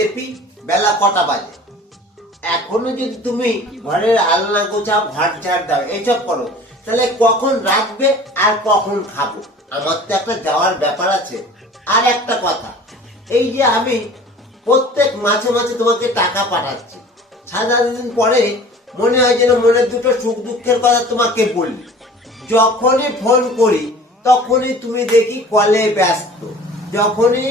চেপি বেলা কটা বাজে, এখনো যদি তুমি ঘরের আলনা গোছাও, ঘর ঝাড় দাও, এইসব করো, তাহলে কখন রাখবে আর কখন খাবো? আমার তো একটা যাওয়ার ব্যাপার আছে। আর একটা কথা, এই যে আমি প্রত্যেক মাসে মাসে তোমাকে টাকা পাঠাচ্ছি, 7-8 দিন পরে মনে হয় যেন মনের দুটো সুখ দুঃখের কথা তোমাকে বলি। যখনই ফোন করি তখনই তুমি দেখি কলে ব্যস্ত, যখনই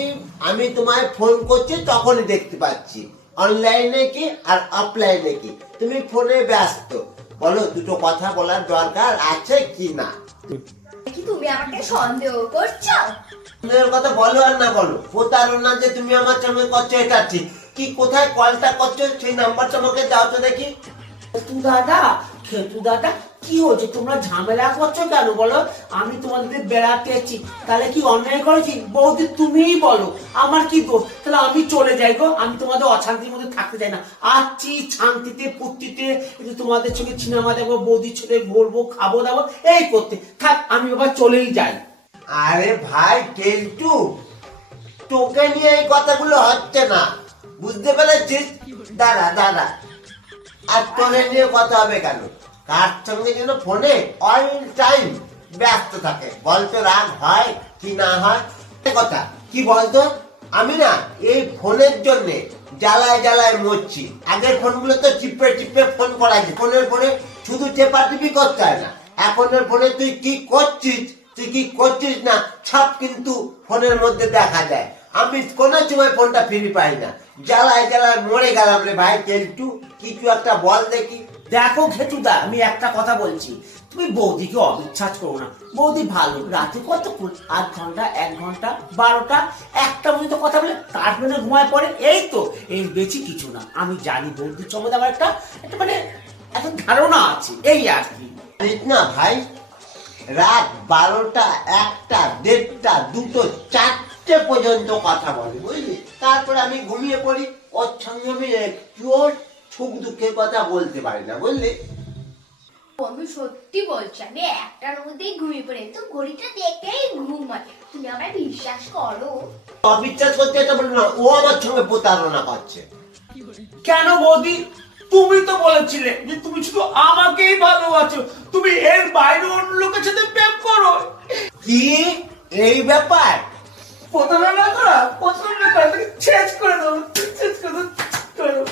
আমি তোমায় ফোন করছি তখনই দেখতে পাচ্ছি অনলাইনে কি আর অফলাইনে কি তুমি ফোনে ব্যস্ত। বলো, দুটো কথা বলার দরকার আছে কি না? কি তুমি আমাকে সন্দেহ করছো? সন্দেহের কথা বলো আর না বলো, প্রতারণা যে তুমি আমার সঙ্গে করছো এটা ঠিক। কি কোথায় কলটা করছো সেই নাম্বারটা আমাকে দাও তো দেখি। খেতু দাদা কি হচ্ছে, তোমরা ঝামেলা করছো কেন বলো? আমি তোমাদের বেড়াতে এসেছি, তাহলে কি অন্যায় করেছি? বৌদি তুমিই বলো, আমার কি দোষ? তাহলে আমি চলে যাই গো, আমি তোমাদের অশান্তির মধ্যে থাকতে চাই না। আছি শান্তিতে ফুর্তিতে, একটু তোমাদের সঙ্গে সিনেমা দেখবো, বৌদির ছেলে ঘুরবো, খাবো দাবো, এই করতে থাক, আমি এবার চলেই যাই। আরে ভাই কেলটু, তোকে নিয়ে এই কথাগুলো হচ্ছে না, বুঝতে পেরেছিস? দাঁড়া দাঁড়া, আর তোকে নিয়ে কথা হবে কেন? কার সঙ্গে যেন ফোনে অল টাইম ব্যস্ত থাকে, বলতো রাগ হয় কি না হয়? কথা কি বলতো, আমি না এই ফোনের জন্যে জ্বালায় জ্বালায় মরছি। আগের ফোনগুলো তো চিপে চিপে ফোন করা যায়, ফোনের ফোনে শুধু চেপাটিপি করতে হয় না। এখনের ফোনে তুই কি করছিস না সব কিন্তু ফোনের মধ্যে দেখা যায়। আমি কোনো সময় ফোনটা ফিরে পাই না, জ্বালায় জ্বালায় মরে গেলাম রে ভাই। কেলটু, কিছু একটা বল দেখি। দেখো ঘেটুদা, আমি একটা কথা বলছি, তুমি বৌদিকে অবিশ্বাস করো না। বৌদি ভালো, রাতে কতক্ষণ, 8 ঘন্টা, 1 ঘন্টা, 12টা, 1টা পর্যন্ত কথা বলে তারপরে ঘুমায় পড়ে, এই তো, এর বেশি কিছু না। আমি জানি বৌদির সম্বন্ধে আমার একটা মানে একটা ধারণা আছে, এই আর কি। না ভাই, রাত 12টা, 1টা, 1:30টা, 2টো, 4টে পর্যন্ত কথা বলে, বুঝলি? তারপরে আমি ঘুমিয়ে পড়ি। ওর সঙ্গে আমি একটুও সুখ দুঃখের কথা বলতে পারি না, বুঝলি? আমি সত্যি বলছি, আমি 1টার মধ্যেই ঘুমিয়ে পড়ি, তো ঘড়িটা দেখেই ঘুম হয়। তুমি আমায় বিশ্বাস করো? অবিশ্বাস করতে এটা বলি না, ও আমার সঙ্গে প্রতারণা করছে। কেন বৌদি? তুমি তো বলেছিলে যে তুমি শুধু আমাকেই ভালোবাসো, তুমি এর বাইরে অন্য লোকের সাথে প্রেম করো। কি এই ব্যাপার? প্রতারণা করা শেষ করে দেবো, শেষ করে দেবো।